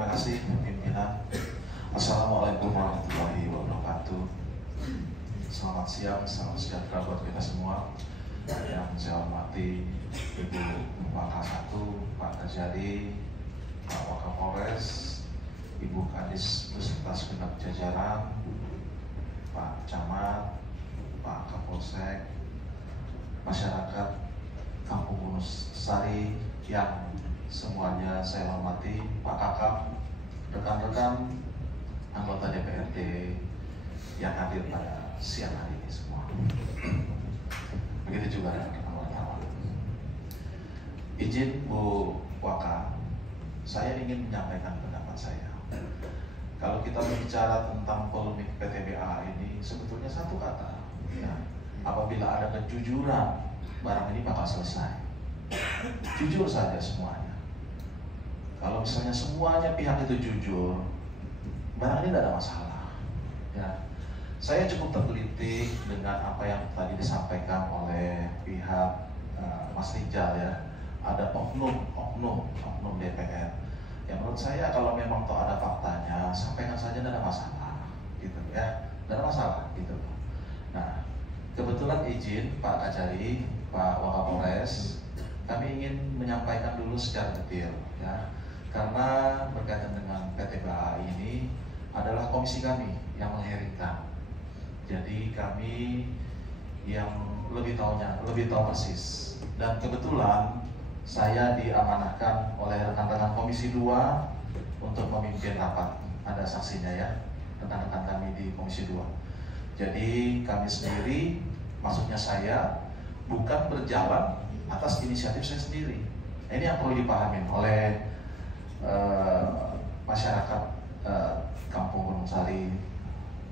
Terima kasih pimpinan. Assalamualaikum warahmatullahi wabarakatuh. Selamat siang, salam sejahtera buat kita semua. Yang saya hormati Ibu Wakasat, Pak Kajari, Pak Wakapolres, Ibu Kadis beserta segenap jajaran, Pak Camat, Pak Kapolsek, masyarakat Kampung Gunung Sari yang semuanya saya hormati, Pak Kakap, rekan-rekan anggota DPRD yang hadir pada siang hari ini semua. Begitu juga rekan-rekan wartawan. Izin Bu Waka, saya ingin menyampaikan pendapat saya. Kalau kita berbicara tentang polemik PTBA ini, sebetulnya satu kata, ya, apabila ada kejujuran, barang ini bakal selesai. Jujur saja semuanya. Kalau misalnya semuanya pihak itu jujur, barang ini tidak ada masalah. Ya, saya cukup tergelitik dengan apa yang tadi disampaikan oleh pihak Mas Rijal, ya. Ada oknum DPR. Ya, menurut saya kalau memang toh ada faktanya, sampaikan saja, tidak ada masalah, gitu ya, tidak ada masalah, gitu. Nah, kebetulan izin Pak Kajari, Pak Wakapolres, kami ingin menyampaikan dulu secara detail, ya, karena berkaitan dengan PTBA ini adalah komisi kami yang mengheringkan. Jadi kami yang lebih tahu persis. Dan kebetulan saya diamanahkan oleh rekan-rekan Komisi 2 untuk memimpin rapat. Ada saksinya, ya, rekan-rekan kami di Komisi 2. Jadi kami sendiri, maksudnya saya, bukan berjalan atas inisiatif saya sendiri. Nah, ini yang perlu dipahami oleh masyarakat Kampung Gunung Sari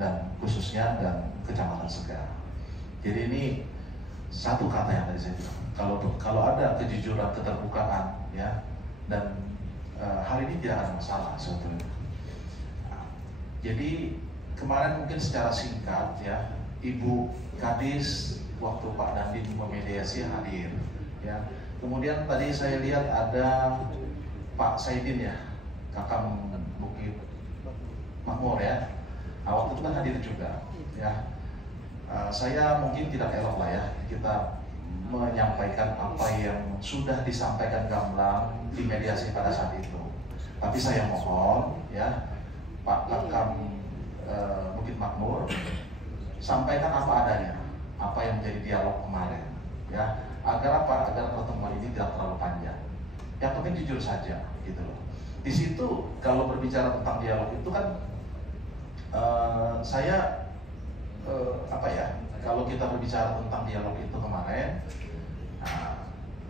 dan khususnya dan Kecamatan Segar. Jadi ini satu kata yang tadi saya bilang. Kalau ada kejujuran, keterbukaan, ya, dan hari ini tidak ada masalah sebetulnya. Nah, jadi kemarin mungkin secara singkat, ya, Ibu Kadis waktu Pak Dandi memediasi hadir, ya. Kemudian tadi saya lihat ada Pak Saidin, ya, Kakak Bukit Makmur, ya. Nah, waktu itu kan hadir juga, ya. Saya mungkin tidak elok lah, ya, kita menyampaikan apa yang sudah disampaikan gamblang di mediasi pada saat itu. Tapi saya mohon, ya, Pak Kakak Bukit Makmur, sampaikan apa adanya, apa yang menjadi dialog kemarin, ya, agar apa? Agar pertemuan ini tidak terlalu panjang. Yang penting jujur saja, gitu loh. Di situ kalau berbicara tentang dialog itu kan saya apa ya? Kalau kita berbicara tentang dialog itu kemarin,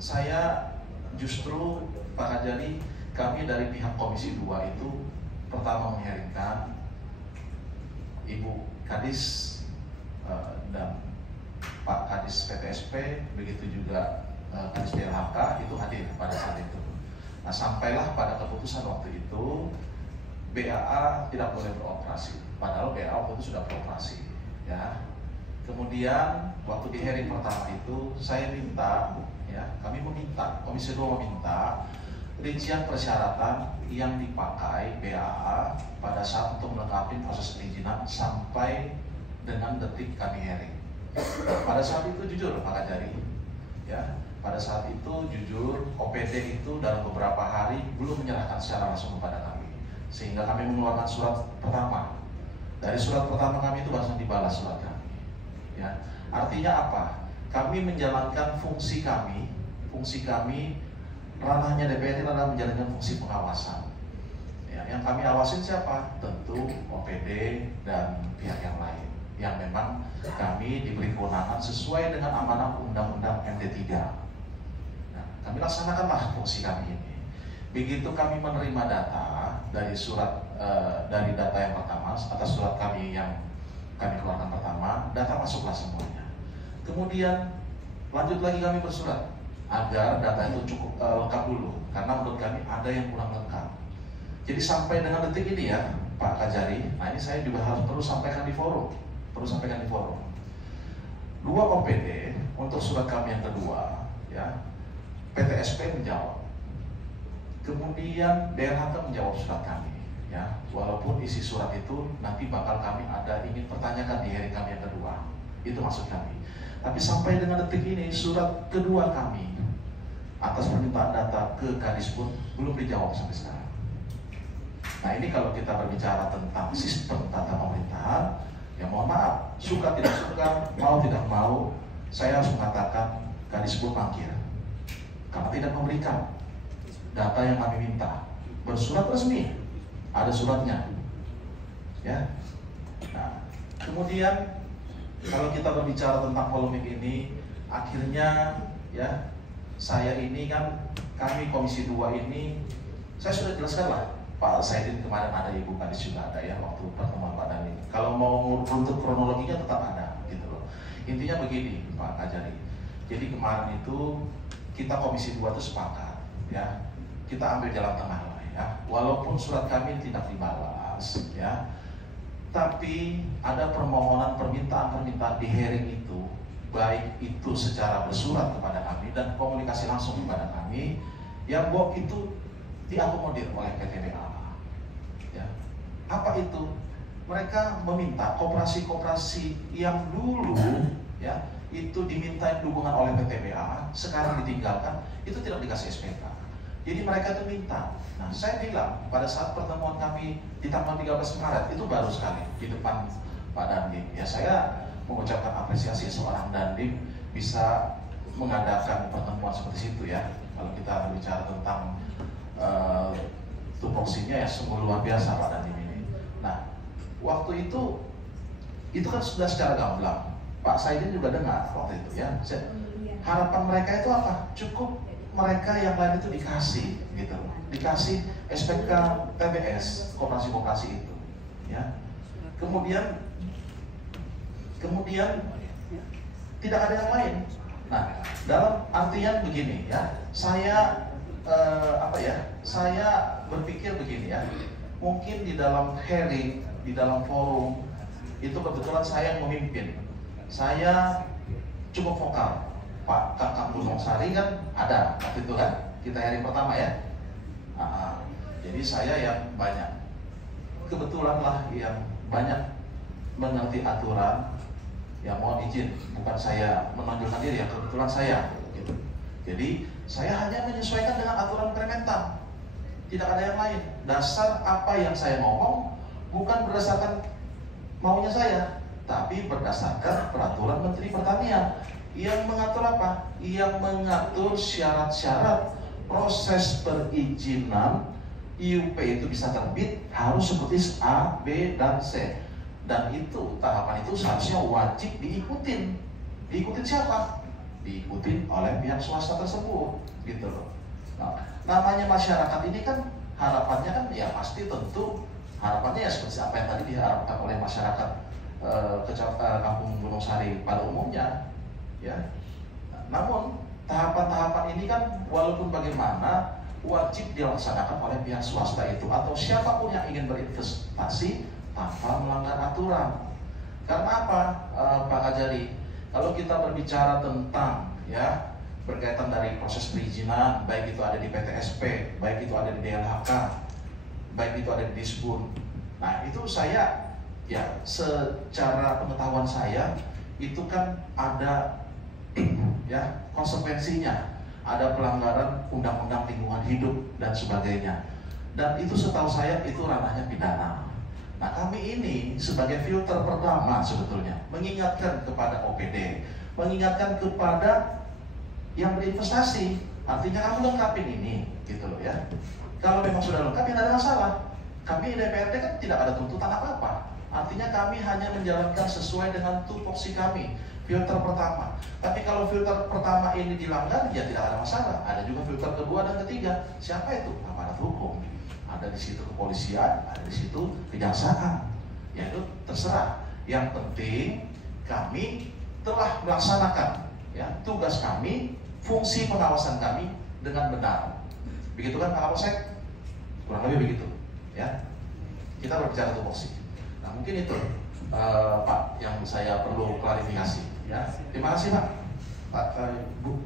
saya justru Pak Kajari, kami dari pihak Komisi 2 itu pertama mengheringkan Ibu Kadis dan Pak Kadis PTSP, begitu juga Kadis DLHK itu hadir pada saat itu. Nah, sampailah pada keputusan waktu itu BAA tidak boleh beroperasi, padahal BAA waktu itu sudah beroperasi, ya. Kemudian waktu di hearing pertama itu saya minta, ya, kami meminta, Komisi 2 meminta rincian persyaratan yang dipakai BAA pada saat untuk melengkapi proses perizinan sampai dengan detik kami hearing. Pada saat itu jujur Pak Kajari, ya, pada saat itu jujur OPD itu dalam beberapa hari belum menyerahkan secara langsung kepada kami, sehingga kami mengeluarkan surat pertama. Dari surat pertama kami itu langsung dibalas surat kami, ya. Artinya apa? Kami menjalankan fungsi kami ranahnya DPR ini adalah menjalankan fungsi pengawasan, ya. Yang kami awasin siapa? Tentu OPD dan pihak yang lain yang memang kami diberi kewenangan sesuai dengan amanah Undang-Undang MD3. Nah, kami laksanakanlah fungsi kami ini. Begitu kami menerima data dari dari data yang pertama, atas surat kami yang kami keluarkan pertama, data masuklah semuanya. Kemudian lanjut lagi kami bersurat agar data itu cukup lengkap dulu, karena menurut kami ada yang kurang lengkap. Jadi sampai dengan detik ini, ya, Pak Kajari, nah ini saya juga harus terus sampaikan di forum. Dua OPD untuk surat kami yang kedua, ya, PTSP menjawab. Kemudian DLHK menjawab surat kami. apapun isi surat itu nanti bakal kami ada ingin pertanyakan di hearing kami yang kedua. Itu maksud kami. Tapi sampai dengan detik ini surat kedua kami atas permintaan data ke Kadisbud belum dijawab sampai sekarang. Nah ini kalau kita berbicara tentang sistem tata pemerintahan, ya mohon maaf, suka tidak suka, mau tidak mau, saya harus mengatakan Kadisbud mangkir karena tidak memberikan data yang kami minta. Bersurat resmi, ada suratnya, ya. Nah, kemudian kalau kita berbicara tentang polemik ini, akhirnya ya saya ini kan, kami Komisi 2 ini, saya sudah jelaskan lah, Pak Saidin kemarin ada, Ibu Kadis juga ada ya waktu pertemuan Pak Dani. Kalau mau untuk kronologinya tetap ada, gitu loh. Intinya begini, Pak Kajari. Jadi kemarin itu kita Komisi 2 itu sepakat, ya, kita ambil jalan tengah lah. Ya, walaupun surat kami tidak dibalas, ya, tapi ada permintaan-permintaan di hearing itu, baik itu secara bersurat kepada kami dan komunikasi langsung kepada kami, yang bahwa itu diakomodir oleh PTBA. Ya, apa itu? Mereka meminta koperasi-koperasi yang dulu, ya, itu diminta dukungan oleh PTBA, sekarang ditinggalkan, itu tidak dikasih SPK. Jadi mereka itu minta. Nah, saya bilang pada saat pertemuan kami di tanggal 13 Maret itu baru sekali di depan Pak Dandim. Ya saya mengucapkan apresiasi seorang Dandim bisa mengadakan pertemuan seperti itu ya. Kalau kita berbicara tentang tupoksinya ya sungguh luar biasa Pak Dandim ini. Nah, waktu itu kan sudah secara gamblang. Pak Saidin juga dengar waktu itu ya. Harapan mereka itu apa? Cukup mereka yang lain itu dikasih gitu, dikasih SPK TBS koperasi-koperasi itu, ya. Kemudian tidak ada yang lain. Nah, dalam artian begini ya, saya saya berpikir begini ya, mungkin di dalam hearing, di dalam forum itu kebetulan saya yang memimpin, saya cukup vokal. Pak Kakak Gunung Sari kan ada waktu itu kan, kita hearing pertama ya. Jadi saya yang banyak, kebetulan lah yang banyak mengerti aturan. Ya mohon izin, bukan saya menonjolkan diri ya, kebetulan saya gitu. Jadi saya hanya menyesuaikan dengan aturan Kementan, tidak ada yang lain. Dasar apa yang saya ngomong bukan berdasarkan maunya saya, tapi berdasarkan peraturan Menteri Pertanian yang mengatur apa? Yang mengatur syarat-syarat proses perizinan IUP itu bisa terbit harus seperti A, B, dan C. Dan itu tahapan itu seharusnya wajib diikutin. Diikutin siapa? Diikutin oleh pihak swasta tersebut, gitu loh. Nah, namanya masyarakat ini kan harapannya kan ya pasti tentu harapannya ya seperti apa yang tadi diharapkan oleh masyarakat Kampung Gunung Sari pada umumnya. Ya, namun tahapan-tahapan ini kan walaupun bagaimana wajib dilaksanakan oleh pihak swasta itu atau siapapun yang ingin berinvestasi tanpa melanggar aturan. Karena apa, Pak Kajari? Kalau kita berbicara tentang ya berkaitan dari proses perizinan, baik itu ada di PTSP, baik itu ada di DLHK, baik itu ada di Disbud. Nah itu saya ya secara pengetahuan saya itu kan ada ya konsekuensinya, ada pelanggaran undang-undang lingkungan hidup dan sebagainya, dan itu setahu saya itu ranahnya pidana. Nah kami ini sebagai filter pertama sebetulnya mengingatkan kepada OPD, mengingatkan kepada yang berinvestasi, artinya kamu lengkapin ini gitu loh ya. Kalau memang sudah lengkap ya tidak ada masalah. Kami DPRD kan tidak ada tuntutan apa-apa, artinya kami hanya menjalankan sesuai dengan tupoksi kami, filter pertama. Tapi kalau filter pertama ini dilanggar, ya tidak ada masalah. Ada juga filter kedua dan ketiga. Siapa itu? Aparat hukum. Ada di situ kepolisian, ada di situ kejaksaan. Ya itu terserah. Yang penting kami telah melaksanakan ya tugas kami, fungsi pengawasan kami dengan benar. Begitu kan Pak Kapolsek? Kurang lebih begitu. Ya. Kita berbicara tupoksi. Nah mungkin itu Pak yang saya perlu klarifikasi. Ya, terima kasih Pak. Bu.